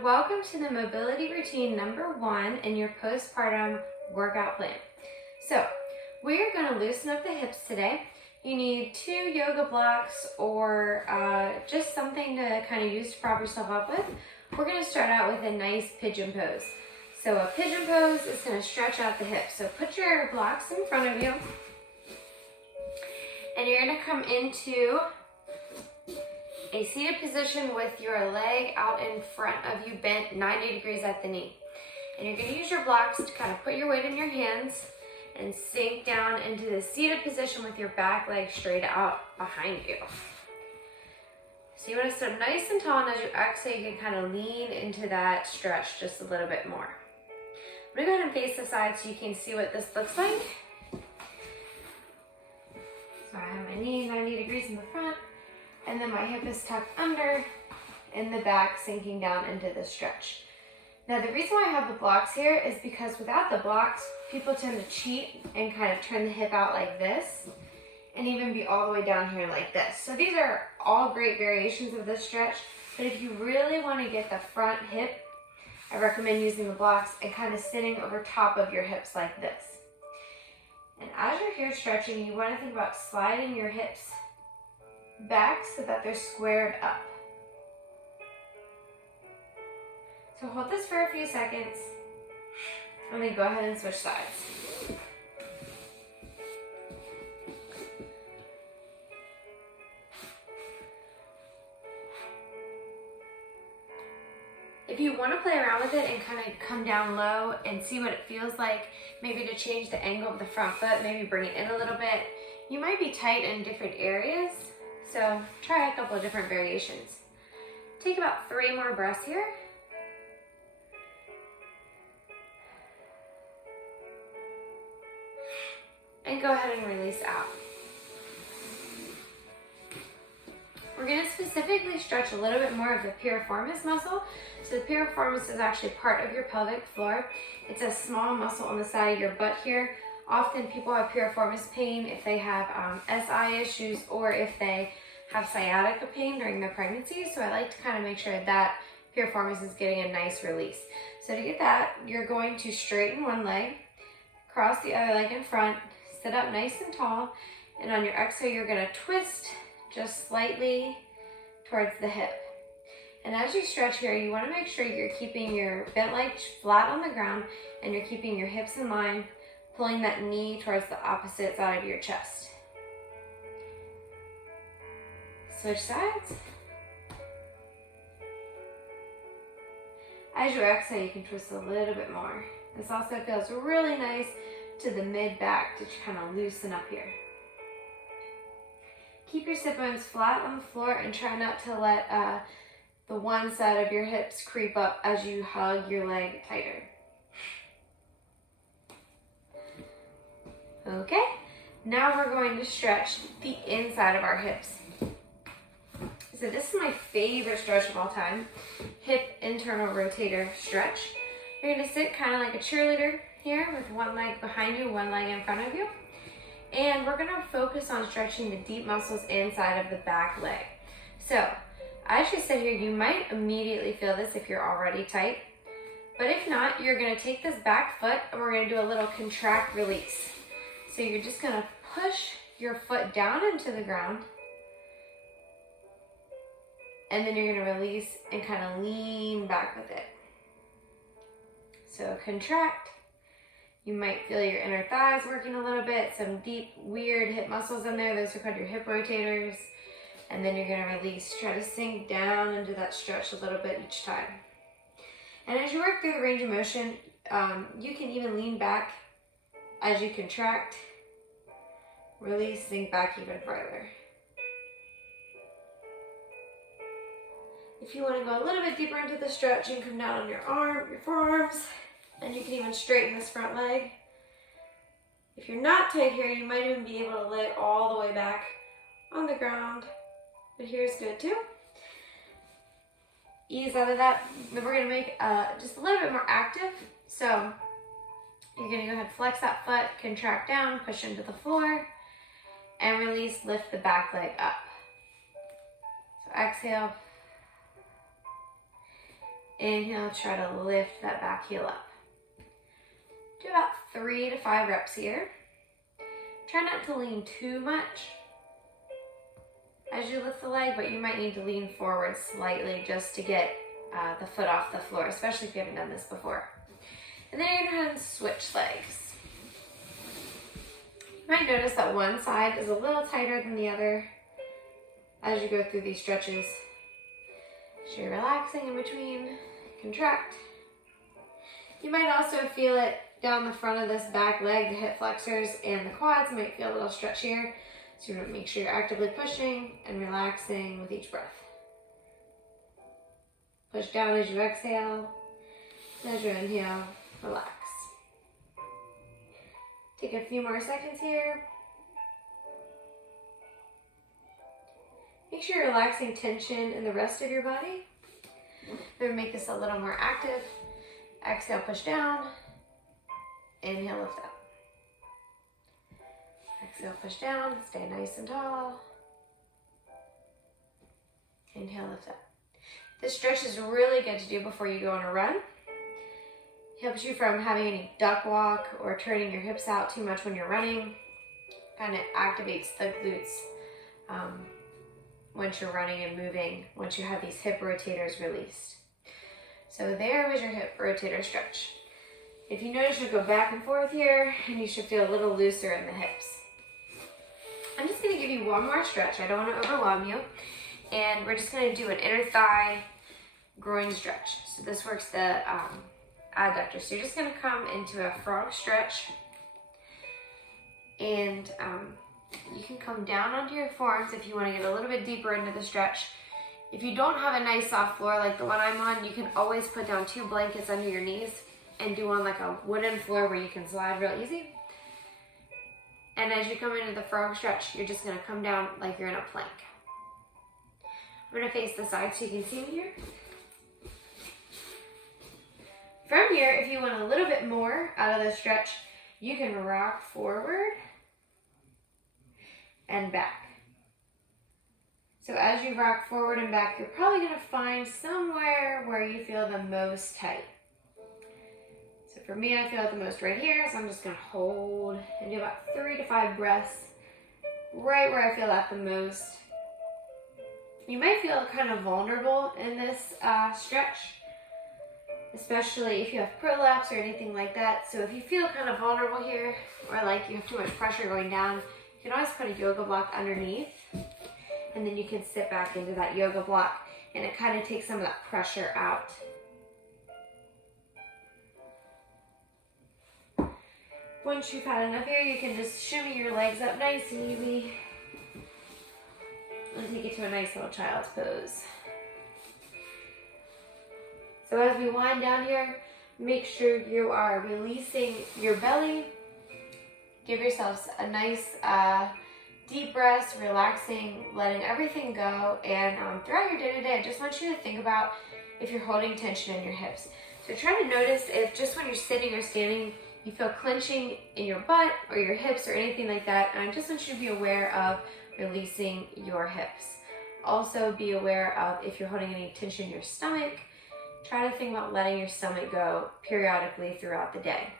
everyone, welcome to the mobility routine number 1 in your postpartum workout plan. So we're going to loosen up the hips today. You need 2 yoga blocks or just something to kind of use to prop yourself up with. We're going to start out with a nice pigeon pose. So a pigeon pose is going to stretch out the hips. So put your blocks in front of you and you're going to come into a seated position with your leg out in front of you, bent 90 degrees at the knee. And you're going to use your blocks to kind of put your weight in your hands and sink down into the seated position with your back leg straight out behind you. So you want to sit nice and tall, and as you exhale, you can kind of lean into that stretch just a little bit more. I'm going to go ahead and face the side so you can see what this looks like. So I have my knee 90 degrees in the front, and then my hip is tucked under in the back, sinking down into the stretch. Now the reason why I have the blocks here is because without the blocks, people tend to cheat and kind of turn the hip out like this and even be all the way down here like this. So these are all great variations of this stretch, but if you really want to get the front hip, I recommend using the blocks and kind of sitting over top of your hips like this. And as you're here stretching, you want to think about sliding your hips back so that they're squared up. So hold this for a few seconds and then go ahead and switch sides. If you want to play around with it and kind of come down low and see what it feels like, maybe to change the angle of the front foot, maybe bring it in a little bit, you might be tight in different areas. So try a couple of different variations. Take about 3 more breaths here. And go ahead and release out. We're going to specifically stretch a little bit more of the piriformis muscle. So the piriformis is actually part of your pelvic floor. It's a small muscle on the side of your butt here. Often people have piriformis pain if they have SI issues or if they have sciatica pain during their pregnancy. So I like to kind of make sure that piriformis is getting a nice release. So to get that, you're going to straighten one leg, cross the other leg in front, sit up nice and tall, and on your exhale, you're going to twist just slightly towards the hip. And as you stretch here, you want to make sure you're keeping your bent leg flat on the ground and you're keeping your hips in line, pulling that knee towards the opposite side of your chest. Switch sides. As you exhale, you can twist a little bit more. This also feels really nice to the mid-back to kind of loosen up here. Keep your sit bones flat on the floor and try not to let the one side of your hips creep up as you hug your leg tighter. Okay, now we're going to stretch the inside of our hips. So this is my favorite stretch of all time, hip internal rotator stretch. You're going to sit kind of like a cheerleader here with one leg behind you, one leg in front of you. And we're going to focus on stretching the deep muscles inside of the back leg. So as you sit here, you might immediately feel this if you're already tight. But if not, you're going to take this back foot and we're going to do a little contract release. So you're just going to push your foot down into the ground. And then you're going to release and kind of lean back with it. So contract. You might feel your inner thighs working a little bit, some deep, weird hip muscles in there. Those are called your hip rotators. And then you're going to release. Try to sink down into that stretch a little bit each time. And as you work through the range of motion, you can even lean back as you contract. Release, sink back even further. If you want to go a little bit deeper into the stretch, you can come down on your forearms, and you can even straighten this front leg. If you're not tight here, you might even be able to lay it all the way back on the ground, but here's good too. Ease out of that. Then we're going to make just a little bit more active. So you're going to go ahead and flex that foot, contract down, push into the floor, and release, lift the back leg up. So exhale. Inhale, try to lift that back heel up. Do about 3 to 5 reps here. Try not to lean too much as you lift the leg, but you might need to lean forward slightly just to get the foot off the floor, especially if you haven't done this before. And then you're gonna go ahead and switch legs. You might notice that one side is a little tighter than the other as you go through these stretches. So you're relaxing in between, contract. You might also feel it down the front of this back leg, the hip flexors and the quads might feel a little stretch here. So you're gonna make sure you're actively pushing and relaxing with each breath. Push down as you exhale. As you inhale, relax. Take a few more seconds here. Make sure you're relaxing tension in the rest of your body. Then make this a little more active. Exhale, push down. Inhale, lift up. Exhale, push down. Stay nice and tall. Inhale, lift up. This stretch is really good to do before you go on a run. It helps you from having any duck walk or turning your hips out too much when you're running. And it activates the glutes once you're running and moving, once you have these hip rotators released. So there was your hip rotator stretch. If you notice, you'll go back and forth here, and you should feel a little looser in the hips. I'm just gonna give you one more stretch. I don't wanna overwhelm you. And we're just gonna do an inner thigh groin stretch. So this works the adductor. So you're just gonna come into a frog stretch, and you can come down onto your forearms if you wanna get a little bit deeper into the stretch. If you don't have a nice soft floor like the one I'm on, you can always put down 2 blankets under your knees and do on like a wooden floor where you can slide real easy. And as you come into the frog stretch, you're just gonna come down like you're in a plank. I'm gonna face the side so you can see me here. From here, if you want a little bit more out of the stretch, you can rock forward and back. So as you rock forward and back, you're probably gonna find somewhere where you feel the most tight. So for me, I feel it the most right here, so I'm just gonna hold and do about 3 to 5 breaths right where I feel that the most. You might feel kind of vulnerable in this stretch, especially if you have prolapse or anything like that. So if you feel kind of vulnerable here, or like you have too much pressure going down, you can always put a yoga block underneath, and then you can sit back into that yoga block, and it kind of takes some of that pressure out. Once you've had enough here, you can just shimmy your legs up nice and easy and take it to a nice little child's pose. So as we wind down here, make sure you are releasing your belly. Give yourselves a nice deep rest, relaxing, letting everything go. And throughout your day-to-day, I just want you to think about if you're holding tension in your hips. So try to notice if just when you're sitting or standing, you feel clenching in your butt or your hips or anything like that. And I just want you to be aware of releasing your hips. Also be aware of if you're holding any tension in your stomach. Try to think about letting your stomach go periodically throughout the day.